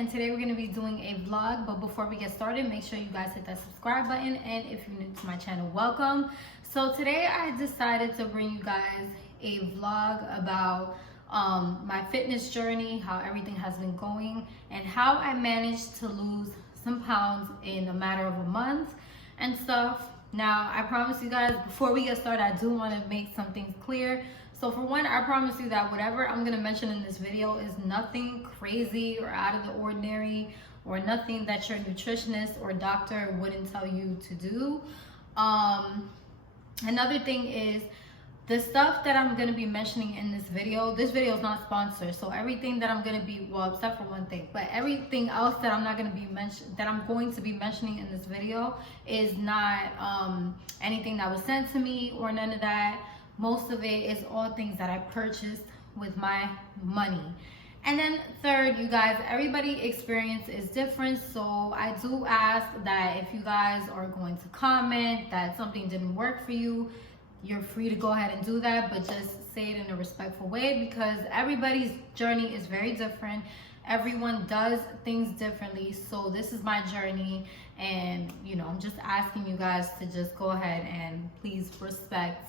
and today we're going to be doing a vlog. But before we get started, make sure you guys hit that subscribe button, and if you're new to my channel, welcome. So today I decided to bring you guys a vlog about my fitness journey, how everything has been going, and how I managed to lose some pounds in a matter of a month and stuff. Now, I promise you guys, before we get started, I do want to make some things clear. So for one, I promise you that whatever I'm going to mention in this video is nothing crazy or out of the ordinary, or nothing that your nutritionist or doctor wouldn't tell you to do. Another thing is, the stuff that I'm going to be mentioning in this video is not sponsored. So everything that I'm going to be, well, except for one thing, but everything else that I'm going to be mentioning in this video is not anything that was sent to me or none of that. Most of it is all things that I purchased with my money. And then third, you guys, everybody's experience is different. So I do ask that if you guys are going to comment that something didn't work for you, you're free to go ahead and do that, but just say it in a respectful way, because everybody's journey is very different. Everyone does things differently. So this is my journey, and I'm just asking you guys to just go ahead and please respect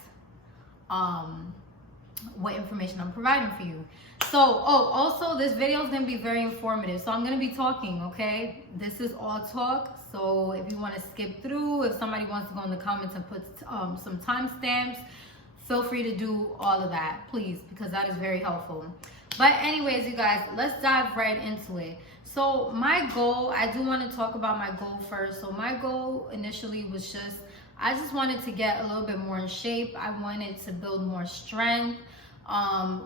what information I'm providing for you. So, also this video is going to be very informative. So I'm going to be talking, okay? This is all talk. So if you want to skip through, if somebody wants to go in the comments and put some timestamps, feel free to do all of that, please, because that is very helpful. But anyways, you guys, let's dive right into it. So my goal, I do want to talk about my goal first. So my goal initially was I just wanted to get a little bit more in shape. I wanted to build more strength,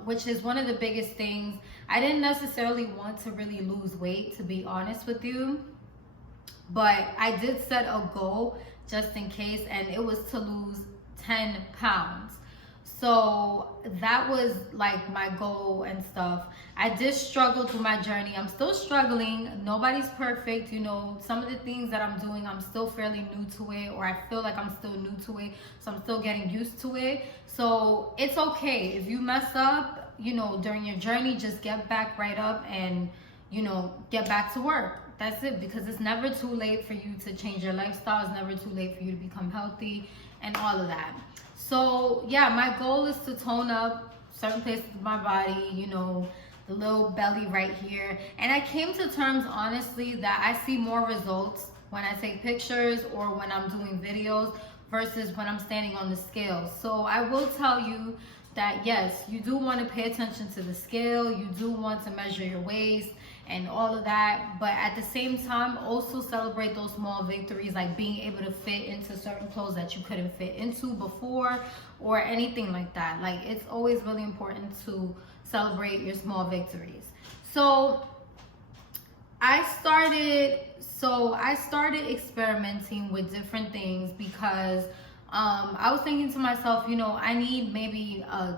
which is one of the biggest things. I didn't necessarily want to really lose weight, to be honest with you, but I did set a goal just in case, and it was to lose 10 pounds. So that was like my goal and stuff. I did struggle through my journey. I'm still struggling. Nobody's perfect. Some of the things that I'm doing, I'm still fairly new to it, or I feel like I'm still new to it. So I'm still getting used to it. So it's okay. If you mess up, during your journey, just get back right up and, get back to work. That's it, because it's never too late for you to change your lifestyle. It's never too late for you to become healthy and all of that. So yeah, my goal is to tone up certain places of my body, the little belly right here. And I came to terms, honestly, that I see more results when I take pictures or when I'm doing videos versus when I'm standing on the scale. So I will tell you that yes, you do want to pay attention to the scale. You do want to measure your waist and all of that, but at the same time, also celebrate those small victories, like being able to fit into certain clothes that you couldn't fit into before, or anything like that. Like, it's always really important to celebrate your small victories. So I started experimenting with different things, because I was thinking to myself, I need maybe a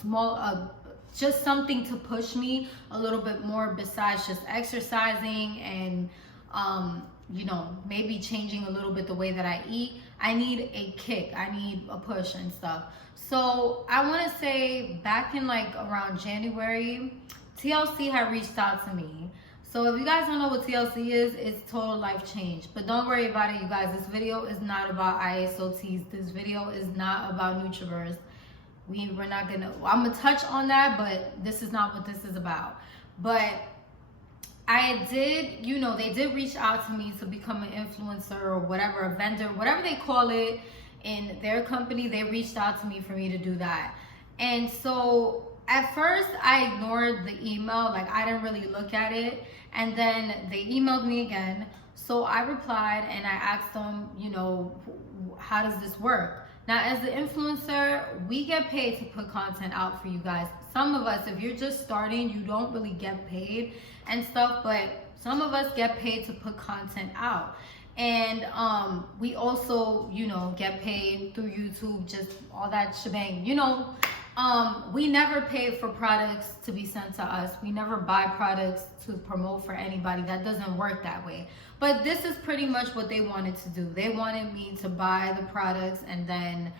small just something to push me a little bit more besides just exercising and, maybe changing a little bit the way that I eat. I need a kick. I need a push and stuff. So I want to say back in like around January, TLC had reached out to me. So if you guys don't know what TLC is, it's Total Life Change. But don't worry about it, you guys. This video is not about Iaso teas. This video is not about Nutriverse. I'm gonna touch on that, but this is not what this is about. But I did, they did reach out to me to become an influencer or whatever, a vendor, whatever they call it in their company. They reached out to me for me to do that. And so at first I ignored the email, like I didn't really look at it. And then they emailed me again. So I replied and I asked them, how does this work? Now, as the influencer, we get paid to put content out for you guys. Some of us, if you're just starting, you don't really get paid and stuff, but some of us get paid to put content out. And we also, get paid through YouTube, just all that shebang. We never pay for products to be sent to us. We never buy products to promote for anybody. That doesn't work that way. But this is pretty much what they wanted to do. They wanted me to buy the products and then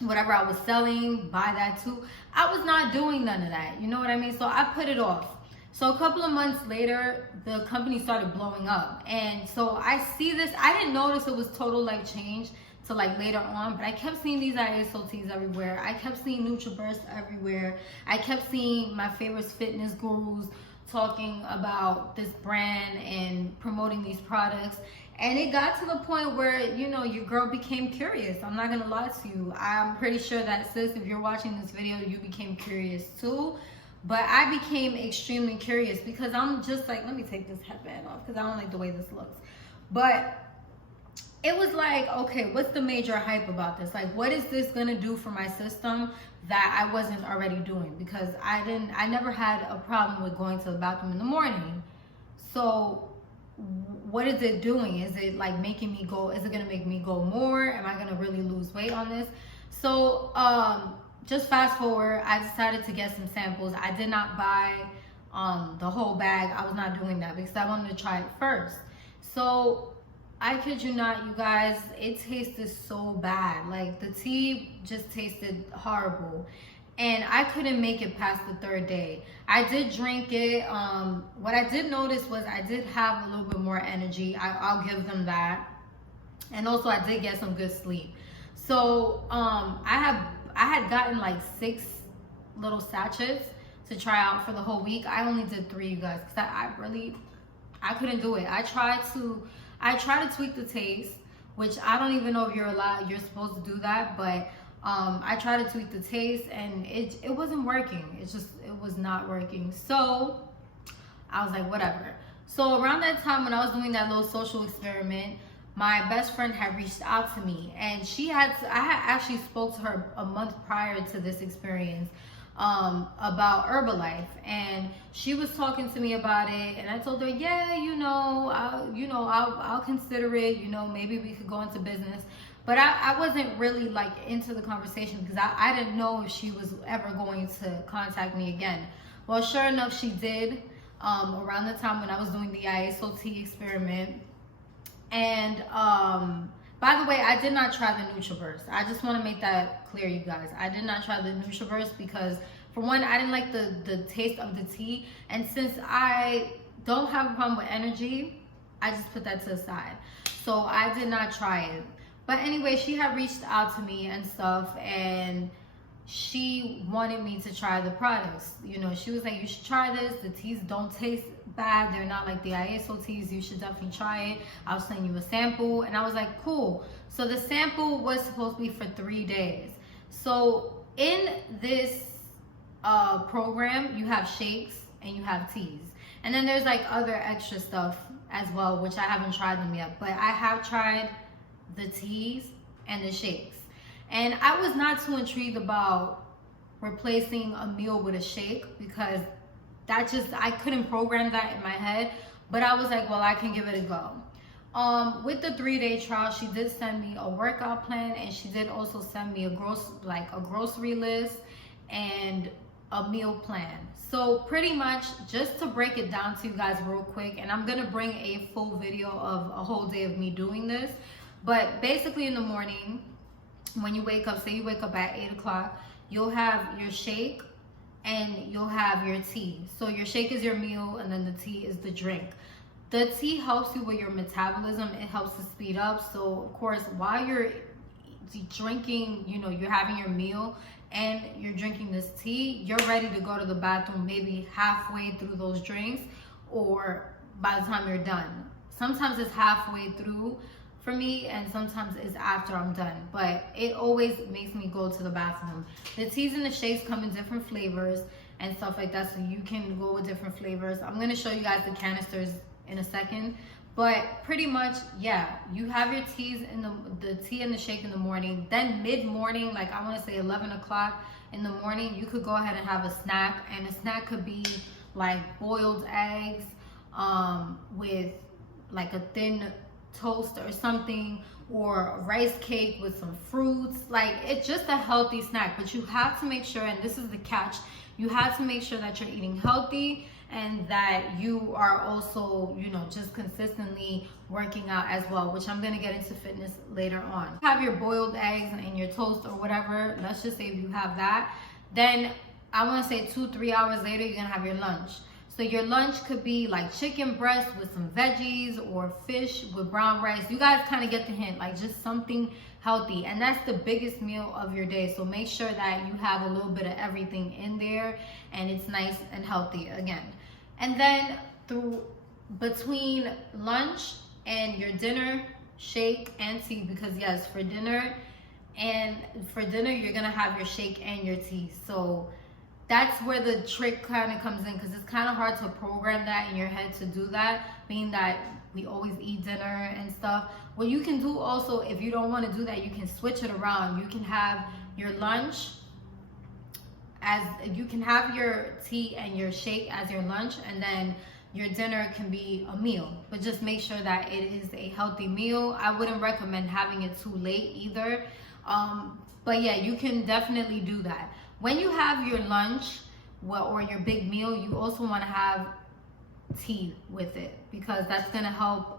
whatever I was selling, buy that too. I was not doing none of that. You know what I mean? So I put it off. So a couple of months later, the company started blowing up. And so I see this, I didn't notice it was total life change till like later on, but I kept seeing these Iaso teas everywhere. I kept seeing NutriBurst everywhere. I kept seeing my favorite fitness gurus talking about this brand and promoting these products. And it got to the point where, you know, your girl became curious. I'm not gonna lie to you. I'm pretty sure that, sis, if you're watching this video, you became curious too. But I became extremely curious because I'm just like, let me take this headband off because I don't like the way this looks. But it was like, okay, what's the major hype about this? Like, what is this gonna do for my system that I wasn't already doing? Because I never had a problem with going to the bathroom in the morning. So what is it doing? Is it like making me go, is it gonna make me go more? Am I gonna really lose weight on this? So just fast forward, I decided to get some samples. I did not buy the whole bag. I was not doing that because I wanted to try it first. So I kid you not, you guys, it tasted so bad. Like, the tea just tasted horrible. And I couldn't make it past the third day. I did drink it. What I did notice was I did have a little bit more energy. I'll give them that. And also I did get some good sleep. So I had gotten like 6 little sachets to try out for the whole week. I only did 3, you guys, because I couldn't do it. I tried to tweak the taste, which I don't even know if you're supposed to do that, but I tried to tweak the taste and it wasn't working. It was not working. So I was like, whatever. So around that time when I was doing that little social experiment, my best friend had reached out to me, and I had actually spoke to her a month prior to this experience about Herbalife, and she was talking to me about it, and I told her, yeah, I'll consider it, maybe we could go into business. But I wasn't really like into the conversation because I didn't know if she was ever going to contact me again. Well, sure enough, she did around the time when I was doing the Iaso tea experiment. And by the way, I did not try the NutriBurst. I just want to make that clear, you guys. I did not try the NutriBurst because, for one, I didn't like the taste of the tea. And since I don't have a problem with energy, I just put that to the side. So I did not try it. But anyway, she had reached out to me and stuff, and she wanted me to try the products. She was like, you should try this. The teas don't taste bad. They're not like the Iaso teas. You should definitely try it. I'll send you a sample. And I was like, cool. So the sample was supposed to be for 3 days. So in this program, you have shakes and you have teas. And then there's like other extra stuff as well, which I haven't tried them yet. But I have tried the teas and the shakes. And I was not too intrigued about replacing a meal with a shake because I couldn't program that in my head. But I was like, well, I can give it a go. With the 3-day trial, she did send me a workout plan, and she did also send me a grocery list and a meal plan. So pretty much, just to break it down to you guys real quick, and I'm gonna bring a full video of a whole day of me doing this. But basically in the morning, when you wake up, say you wake up at 8 o'clock, you'll have your shake and you'll have your tea. So your shake is your meal, and then the tea is the drink. The tea helps you with your metabolism. It helps to speed up. So of course, while you're drinking, you're having your meal and you're drinking this tea, you're ready to go to the bathroom maybe halfway through those drinks, or by the time you're done. Sometimes it's halfway through for me, and sometimes it's after I'm done, but it always makes me go to the bathroom. The teas and the shakes come in different flavors and stuff like that, so you can go with different flavors. I'm gonna show you guys the canisters in a second, but pretty much, yeah, you have your teas in the tea and the shake in the morning. Then mid-morning, like I want to say 11 o'clock in the morning, you could go ahead and have a snack, and a snack could be like boiled eggs with like a thin toast or something, or a rice cake with some fruits. Like, it's just a healthy snack, but you have to make sure, and this is the catch, you have to make sure that you're eating healthy and that you are also, just consistently working out as well, which I'm gonna get into fitness later on. Have your boiled eggs and your toast or whatever. Let's just say if you have that, then I want to say 2-3 hours later, you're gonna have your lunch. So your lunch could be like chicken breast with some veggies or fish with brown rice. You guys kind of get the hint, like just something healthy. And that's the biggest meal of your day. So make sure that you have a little bit of everything in there and it's nice and healthy again. And then between lunch and your dinner, shake and tea, because yes, for dinner you're gonna have your shake and your tea. So that's where the trick kind of comes in, because it's kind of hard to program that in your head to do that, being that we always eat dinner and stuff. What you can do also, if you don't want to do that, you can switch it around. You can have your lunch you can have your tea and your shake as your lunch, and then your dinner can be a meal. But just make sure that it is a healthy meal. I wouldn't recommend having it too late either. But yeah, you can definitely do that. When you have your lunch or your big meal, you also want to have tea with it, because that's going to help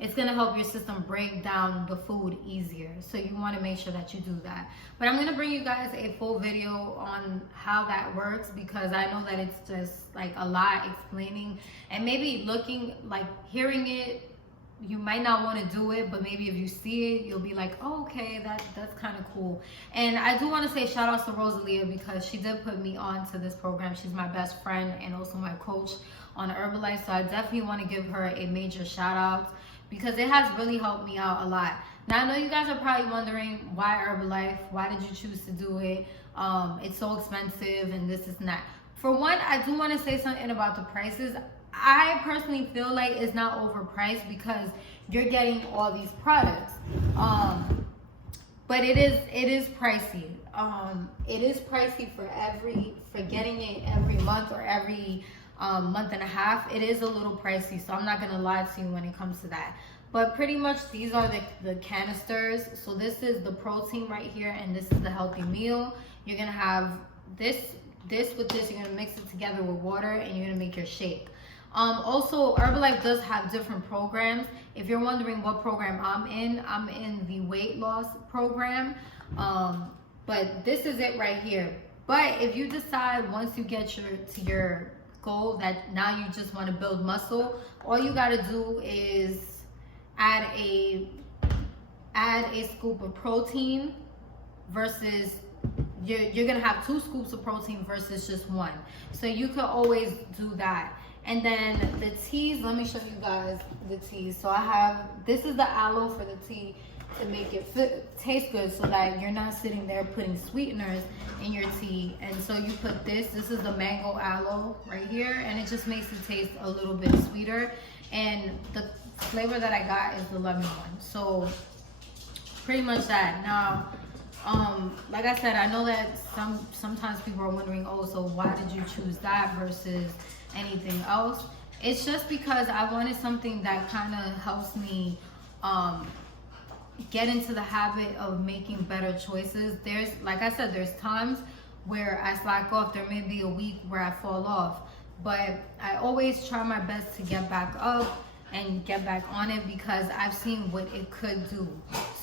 it's going to help your system break down the food easier. So you want to make sure that you do that. But I'm going to bring you guys a full video on how that works, because I know that it's just like a lot explaining, and maybe hearing it, you might not want to do it, but maybe if you see it, you'll be like, oh, okay, that's kind of cool. And I do want to say shout outs to Rosalia, because she did put me on to this program. She's my best friend and also my coach on Herbalife. So I definitely want to give her a major shout out, because it has really helped me out a lot. Now I know you guys are probably wondering, why Herbalife? Why did you choose to do it? It's so expensive and this and that. For one, I do want to say something about the prices. I personally feel like it's not overpriced, because you're getting all these products. But it is pricey. It is pricey for getting it every month or every month and a half. It is a little pricey, so I'm not gonna lie to you when it comes to that. But pretty much these are the canisters. So this is the protein right here, and this is the healthy meal. You're gonna have this with this. You're gonna mix it together with water, and you're gonna make your shake. Also, Herbalife does have different programs. If you're wondering what program I'm in the weight loss program. But this is it right here. But if you decide once you get to your goal that now you just want to build muscle, all you got to do is add a scoop of protein versus you're gonna have 2 scoops of protein versus just 1. So you could always do that. And then the teas, let me show you guys the teas. So this is the aloe for the tea to make it taste good, so that you're not sitting there putting sweeteners in your tea. And so you put this is the mango aloe right here, and it just makes it taste a little bit sweeter. And the flavor that I got is the lemon one. So pretty much that. Now, like I said, I know that sometimes people are wondering, oh, so why did you choose that versus anything else? It's just because I wanted something that kind of helps me get into the habit of making better choices. Like I said, there's times where I slack off. There may be a week where I fall off, but I always try my best to get back up and get back on it, because I've seen what it could do.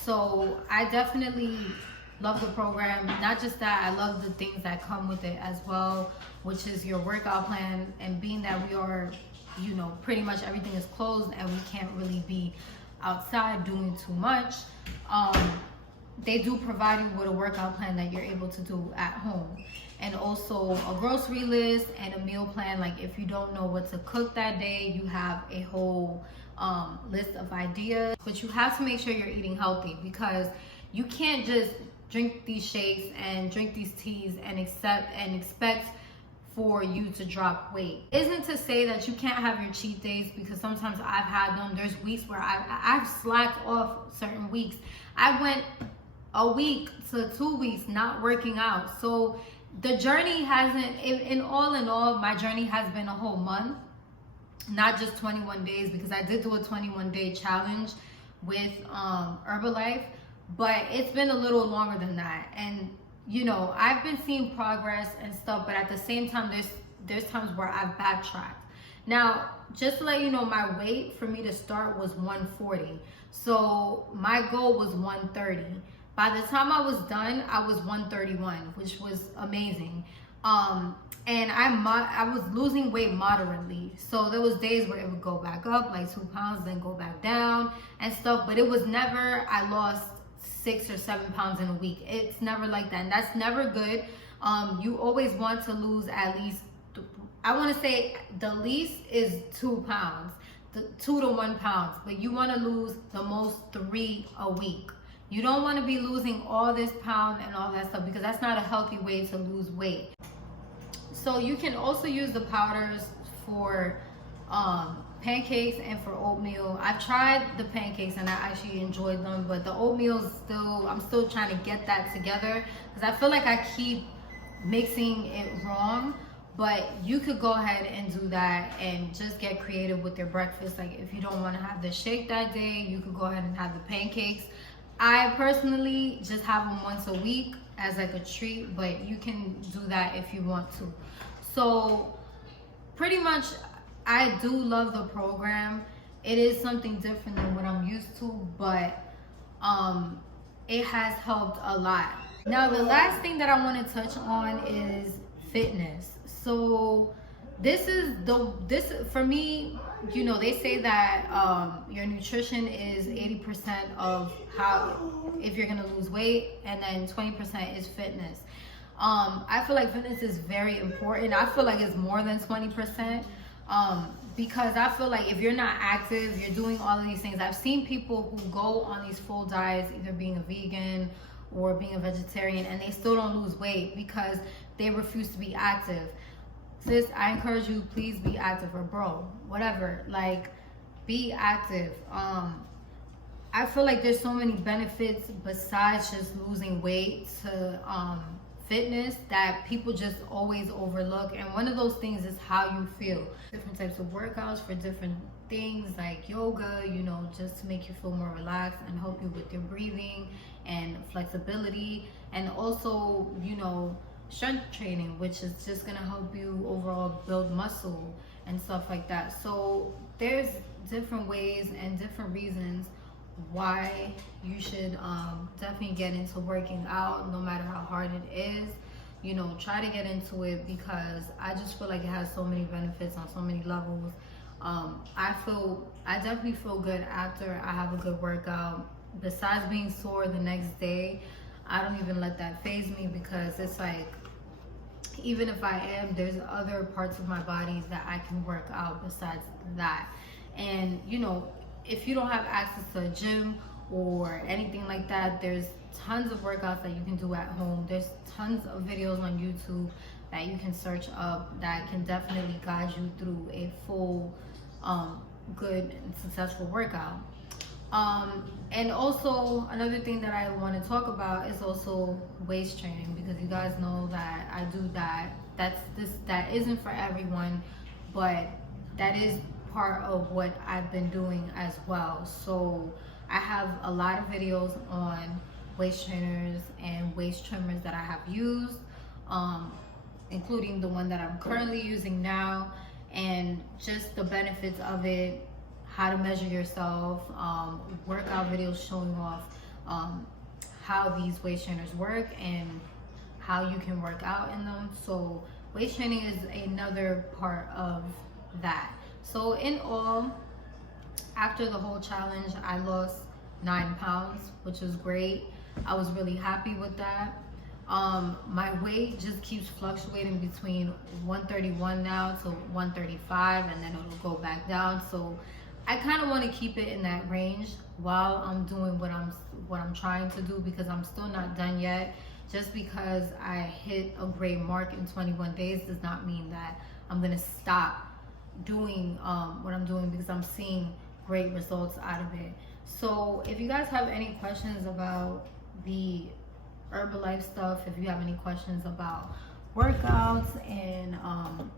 So I definitely love the program. Not just that, I love the things that come with it as well, which is your workout plan. And being that we are, pretty much everything is closed and we can't really be outside doing too much, they do provide you with a workout plan that you're able to do at home. And also a grocery list and a meal plan. Like if you don't know what to cook that day, you have a whole list of ideas. But you have to make sure you're eating healthy, because you can't just drink these shakes and drink these teas and expect for you to drop weight. Isn't to say that you can't have your cheat days, because sometimes I've had them. There's weeks where I've slacked off certain weeks. I went a week to 2 weeks not working out. So the journey hasn't, in all, my journey has been a whole month, not just 21 days, because I did do a 21-day challenge with Herbalife, but it's been a little longer than that. And I've been seeing progress and stuff, but at the same time, there's times where I've backtracked. Now, just to let you know, my weight for me to start was 140. So my goal was 130. By the time I was done, I was 131, which was amazing. And I was losing weight moderately. So there was days where it would go back up like 2 pounds, then go back down and stuff. But it was never, I lost 6 or 7 pounds in a week. It's never like that. And that's never good. You always want to lose at least, I want to say the least is 2 pounds, 2 to 1 pounds. But you want to lose the most 3 a week. You don't want to be losing all this pound and all that stuff, because that's not a healthy way to lose weight. So you can also use the powders for pancakes and for oatmeal. I've tried the pancakes and I actually enjoyed them, but the oatmeal I'm still trying to get that together, because I feel like I keep mixing it wrong. But you could go ahead and do that and just get creative with your breakfast. Like if you don't want to have the shake that day, you could go ahead and have the pancakes. I personally just have them once a week as like a treat, but you can do that if you want to. So pretty much I do love the program. It is something different than what I'm used to, but it has helped a lot. Now the last thing that I want to touch on is fitness. So this for me, you know, they say that your nutrition is 80% of if you're gonna lose weight, and then 20% is fitness. I feel like fitness is very important. I feel like it's more than 20%, because I feel like if you're not active, you're doing all of these things. I've seen people who go on these full diets, either being a vegan or being a vegetarian, and they still don't lose weight because they refuse to be active. Sis, I encourage you, please be active, or bro, whatever, like be active. I feel like there's so many benefits besides just losing weight to fitness that people just always overlook, and one of those things is how you feel. Different types of workouts for different things, like yoga, you know, just to make you feel more relaxed and help you with your breathing and flexibility, and also, you know, strength training, which is just gonna help you overall build muscle and stuff like that. So there's different ways and different reasons why you should definitely get into working out, no matter how hard it is. You know, try to get into it, because I just feel like it has so many benefits on so many levels. I definitely feel good after I have a good workout. Besides being sore the next day, I don't even let that faze me, because it's like, even if I am, there's other parts of my body that I can work out besides that. And you know, if you don't have access to a gym or anything like that, there's tons of workouts that you can do at home. There's tons of videos on YouTube that you can search up that can definitely guide you through a full good and successful workout. And also another thing that I want to talk about is also waist training, because you guys know that I do that. That isn't for everyone, but that is part of what I've been doing as well. So I have a lot of videos on waist trainers and waist trimmers that I have used, including the one that I'm currently using now, and just the benefits of it, how to measure yourself, workout videos showing off how these waist trainers work and how you can work out in them. So waist training is another part of that. So in all, after the whole challenge, I lost 9 pounds, which was great. I was really happy with that. My weight just keeps fluctuating between 131 now to 135, and then it'll go back down. So I kind of want to keep it in that range while I'm doing what I'm trying to do, because I'm still not done yet. Just because I hit a great mark in 21 days does not mean that I'm gonna stop doing what I'm doing, because I'm seeing great results out of it. So if you guys have any questions about the Herbalife stuff, if you have any questions about workouts and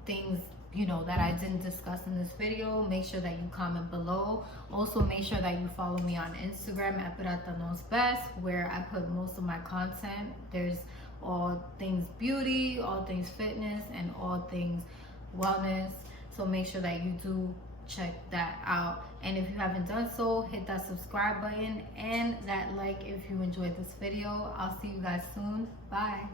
things, you know, that I didn't discuss in this video, make sure that you comment below. Also make sure that you follow me on Instagram at Pirata Knows Best, where I put most of my content. There's all things beauty, all things fitness, and all things wellness. So make sure that you do check that out. And if you haven't done so, hit that subscribe button and that like if you enjoyed this video. I'll see you guys soon. Bye.